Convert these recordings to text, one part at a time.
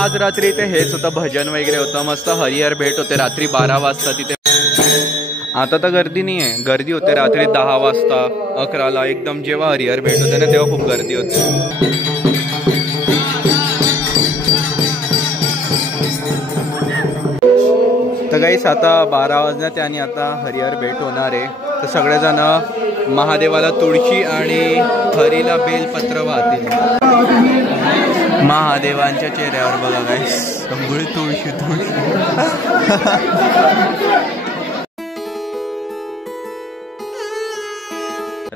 आज रात्री इथे हेच होतं, भजन वगैरे होतं, मस्त हरिहर भेट होते रात्री 12 वाजता तिथे। आता तर गर्दी नाही आहे, गर्दी होते रात्री 10 वाजता 11ला, एकदम जेव्हा हरिहर भेट होते ना तेव्हा खूप गर्दी होते। तर गाईस आता 12 वाजण्यात आणि आता हरिहर भेट होणार आहे। तर सगळेजण महादेवाला तुळशी आणि हरीला बेलपत्र वाहतील। महादेवांच्या चेहऱ्यावर बघा गाईस, सगळी तुळशी तुळशी।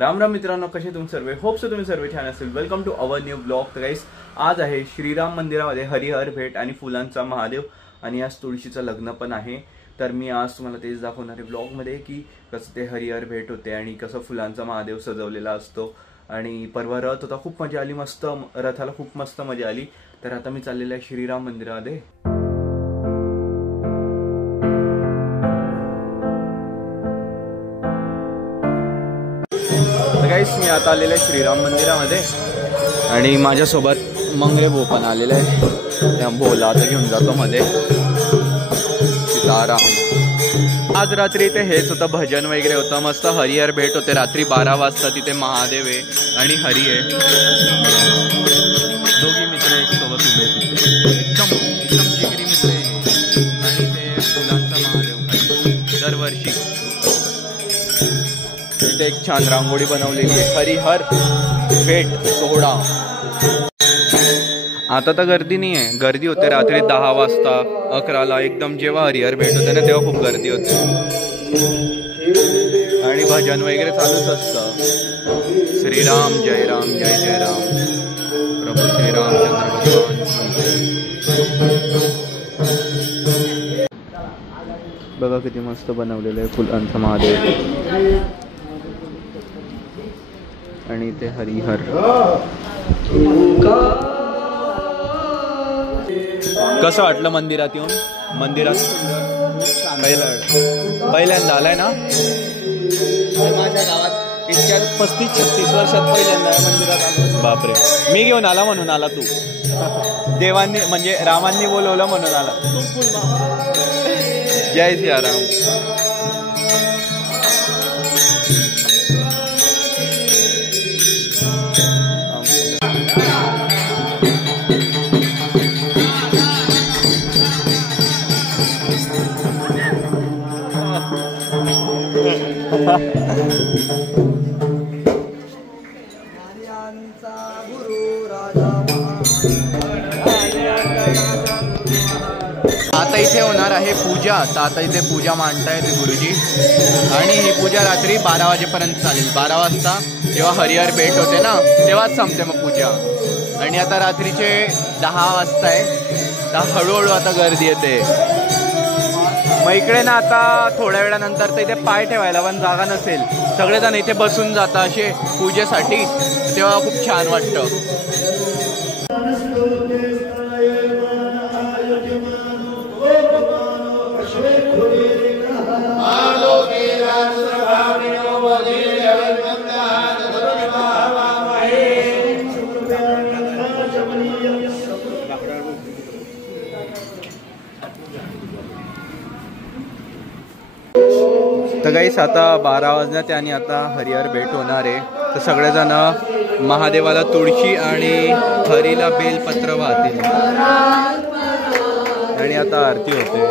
राम राम मित्रांनो, कसे तुम्ही सर्व? होप सो तुम्ही सर्व छान असेल। Welcome to our new blog. तर गाईस आज आहे श्रीराम मंदिरामध्ये हरिहर भेट आणि फुलांचा महादेव, आणि आज तुळशीचं लग्न पण आहे। तर मी आज तुम्हाला तेच दाखवणार आहे ब्लॉगमध्ये की कसं ते हरिहर भेट होते आणि कसं फुलांचा महादेव सजवलेला असतो। आणि परवा रथ होता, खूप मजा आली, मस्त रथाला खूप मस्त मजा आली। तर आता मी चाललेलो आहे श्रीराम मंदिरामध्ये। तर गाईस मी आता आलेलो आहे श्रीराम मंदिरामध्ये आणि माझ्यासोबत मंगळे भाऊ पण आलेले आहे। त्या भाऊला आता घेऊन जातो मध्ये। आज रात्री इथे हेच होतं, भजन वगैरे होतं, मस्त हरिहर भेट होते रात्री 12 वाजता तिथे। महादेव आहे आणि हरी आहे, दोघी मित्र एक सोबत उभे तिथे, एकदम एकदम जिगरी मित्र आहे। आणि ते फुलांचा महादेव दरवर्षी इथे एक छान रांगोळी बनवलेली आहे, हरिहर भेट सोहळा। आता तर गर्दी नाही आहे, गर्दी होते रात्री 10 वाजता 11ला, एकदम जेव्हा हरिहर भेट होते ना तेव्हा खूप गर्दी होते। आणि भजन वगैरे चालूच असतं, श्रीराम जय राम जय जय राम, प्रभू श्रीरामचंद्र भगवान। बघा किती मस्त बनवलेलं आहे फुलांचा महादेव आणि ते हरिहर। कसं वाटलं मंदिरात येऊन? मंदिरात पहिल्यांदा आलाय ना? माझ्या गावात इतक्या 35-36 वर्षात पहिल्यांदा मंदिरात आलो। बापरे, मी घेऊन आला म्हणून आला तू? देवांनी म्हणजे रामांनी बोलवलं म्हणून आला? जय सियाराम। आता इथे होणार आहे पूजा। तर आता इथे पूजा मांडतायत गुरुजी, आणि ही पूजा रात्री 12 वाजेपर्यंत चालेल। 12 वाजता जेव्हा हरिहर भेट होते ना तेव्हाच संपते मग पूजा। आणि आता रात्रीचे 10 वाजता आहे, तर हळूहळू आता गर्दी येते। मग इकडे ना आता थोड्या वेळानंतर तर इथे पाय ठेवायला पण जागा नसेल, सगळेजण इथे बसून जातात असे पूजेसाठी, तेव्हा खूप छान वाटतं। तर गाईस आता 12 वाजण्यात आणि आता हरिहर भेट होणार आहे। तर सगळेजण महादेवाला तुळशी आणि हरीला बेलपत्र वाहतील आणि आता आरती होते।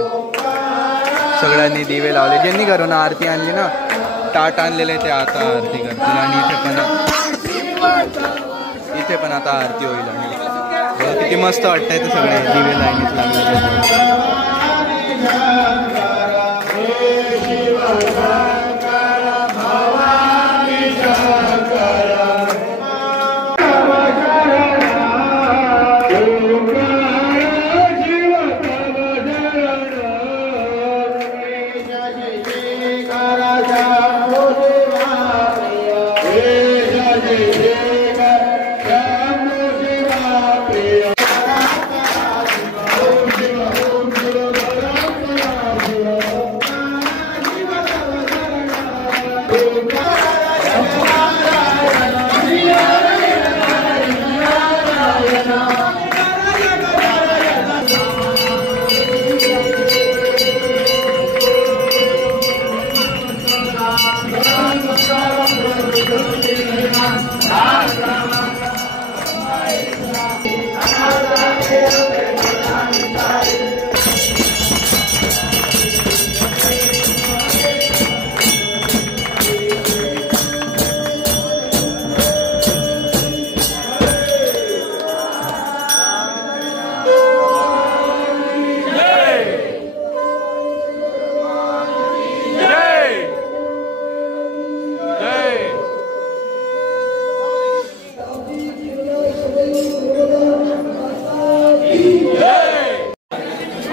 सगळ्यांनी दिवे लावले, ज्यांनी घरून आरती आणली ना, ताट आणलेले ते आता आरती करतील। आणि इथे पण आता आरती होईल। आणि किती मस्त वाटतंय ते सगळे दिवे लाईनीत लागले।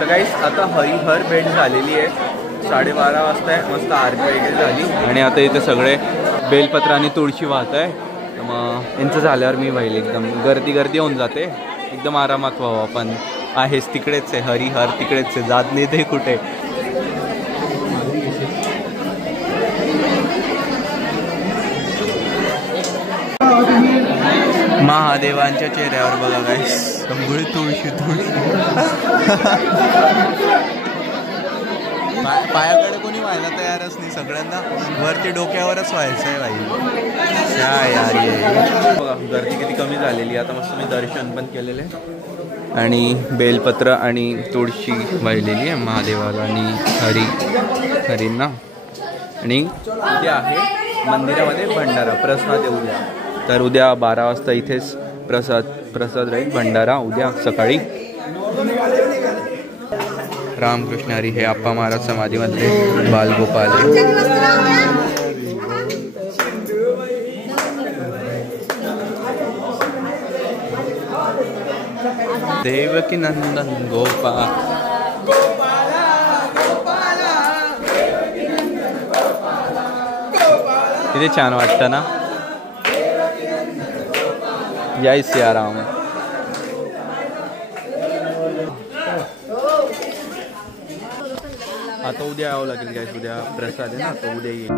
तर काहीच आता हरिहर भेट झालेली आहे, 12:30 वाजता आहे, मस्त आरती वगैरे झाली आणि आता इथे सगळे बेलपत्र आणि तुळशी वाहत आहे. तर मग यांचं झाल्यावर मी व्हाईल एकदम गर्दी होऊन जाते, एकदम आरामात व्हावं. आपण आहेच तिकडेच आहे, हरिहर तिकडेच आहे, जात नाही ते कुठे. महादेवांच्या चेहऱ्यावर बघा काय सगळी तुळशी पायाकडे कोणी व्हायला तयारच नाही, सगळ्यांना वरती डोक्यावरच व्हायचं आहे भाई. काय यार बघा गर्दी किती कमी झालेली. आता मस्त मी दर्शन पण केलेले आणि बेलपत्र आणि तुळशी वाहिलेली आहे महादेवाला आणि हरींना. आणि उद्या आहे मंदिरामध्ये भंडारा, प्रसाद आहे उद्या. तर उद्या 12 वाजता इथेच प्रसाद राहील, भंडारा उद्या सकाळी. रामकृष्ण हरी हे आप्पा महाराज समाधीमधले बालगोपाल. देवकी नंदन गोपाल. किती छान वाटतं ना. जय सियाराम. आता उद्या यावं लागेल काय, उद्या प्रसाद आहे ना, तर उद्या येईल.